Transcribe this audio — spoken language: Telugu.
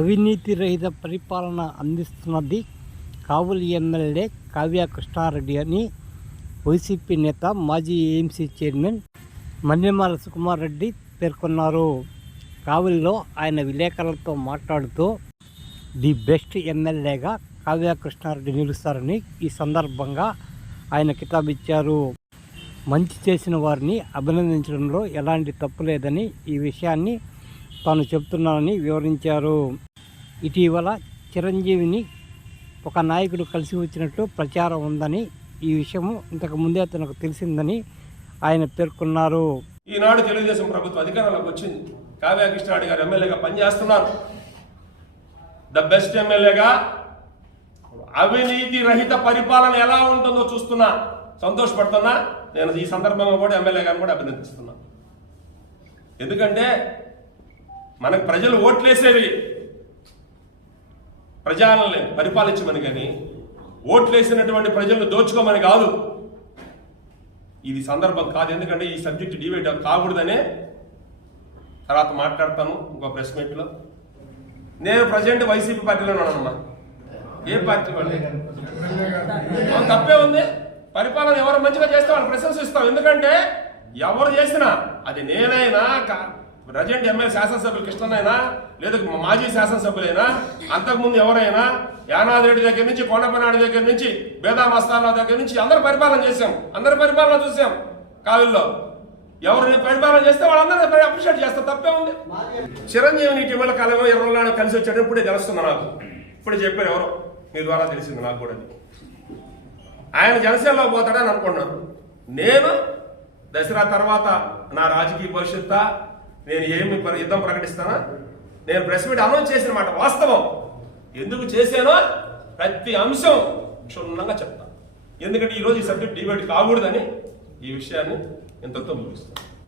అవినీతి రహిత పరిపాలన అందిస్తున్నది కావులి ఎమ్మెల్యే కావ్య కృష్ణారెడ్డి అని వైసీపీ నేత మాజీ ఏఎంసీ చైర్మన్ మన్యమాల సుకుమార్ రెడ్డి పేర్కొన్నారు. కావులిలో ఆయన విలేకరులతో మాట్లాడుతూ ది బెస్ట్ ఎమ్మెల్యేగా కావ్య కృష్ణారెడ్డి నిలుస్తారని ఈ సందర్భంగా ఆయన కితాబిచ్చారు. మంచి చేసిన వారిని అభినందించడంలో ఎలాంటి తప్పు లేదని ఈ విషయాన్ని తాను చెప్తున్నానని వివరించారు. ఇటీవల చిరంజీవిని ఒక నాయకుడు కలిసి వచ్చినట్టు ప్రచారం ఉందని ఈ విషయము ఇంతకు ముందే తనకు తెలిసిందని ఆయన పేర్కొన్నారు. ఈనాడు తెలుగుదేశం ప్రభుత్వం అధికారంలోకి వచ్చింది. కావ్య కృష్ణారెడ్డి గారు ఎమ్మెల్యేగా పనిచేస్తున్నారు. ద బెస్ట్ ఎమ్మెల్యేగా అవినీతి రహిత పరిపాలన ఎలా ఉంటుందో చూస్తున్నా. సంతోషపడుతున్నా. నేను ఈ సందర్భంగా కూడా ఎమ్మెల్యే గారిని కూడా అభినందిస్తున్నా ఎందుకంటే మనకు ప్రజలు ఓట్లేసేవి. ప్రజలని పరిపాలించమని కానీ ఓట్లేసినటువంటి ప్రజలను దోచుకోమని కాదు. ఇది సందర్భం కాదు. ఎందుకంటే ఈ సబ్జెక్ట్ డిబేట్ కాకూడదనే తర్వాత మాట్లాడతాను ఇంకో ప్రెస్ మీట్లో. నేను ప్రజెంట్ వైసీపీ పార్టీలో ఉన్నానమ్మా. ఏ పార్టీ వాళ్ళు? తప్పే ఉంది. పరిపాలన ఎవరు మంచిగా చేస్తే వాళ్ళు ప్రశంసిస్తాం. ఎందుకంటే ఎవరు చేసినా అది నేనైనా ప్రజెంట్ ఎమ్మెల్యే శాసనసభ్యులు కృష్ణనైనా లేదా మాజీ శాసనసభ్యులైనా అంతకుముందు ఎవరైనా యానాది రెడ్డి దగ్గర నుంచి కొండపనాడు దగ్గర నుంచి బేదా మస్తానా దగ్గర నుంచి అందరు పరిపాలన చేశాం. అందరి పరిపాలన చూసాం కావిల్లో. ఎవరు పరిపాలన చేస్తే వాళ్ళందరూ అప్రిషియేట్ చేస్తారు తప్పే ఉంది. చిరంజీవిని ఇటీవల కాలంలో ఎర్రలో కలిసి వచ్చాడు. ఇప్పుడే తెలుస్తుంది నాకు? ఇప్పుడు చెప్పారు ఎవరో. మీ ద్వారా తెలిసింది నాకు కూడా. ఆయన జనసేనలో పోతాడని అనుకున్నాను నేను దసరా తర్వాత నా రాజకీయ భవిష్యత్తు నేను ఏమి యుద్ధం ప్రకటిస్తానా? నేను ప్రెస్ మీట్ అనౌన్స్ చేసిన మాట వాస్తవం. ఎందుకు చేశానో ప్రతి అంశం క్షుణ్ణంగా చెప్తాను ఎందుకంటే ఈరోజు ఈ సబ్జెక్ట్ డిబేట్ కాకూడదని ఈ విషయాన్ని ఇంతతో ముగిస్తాను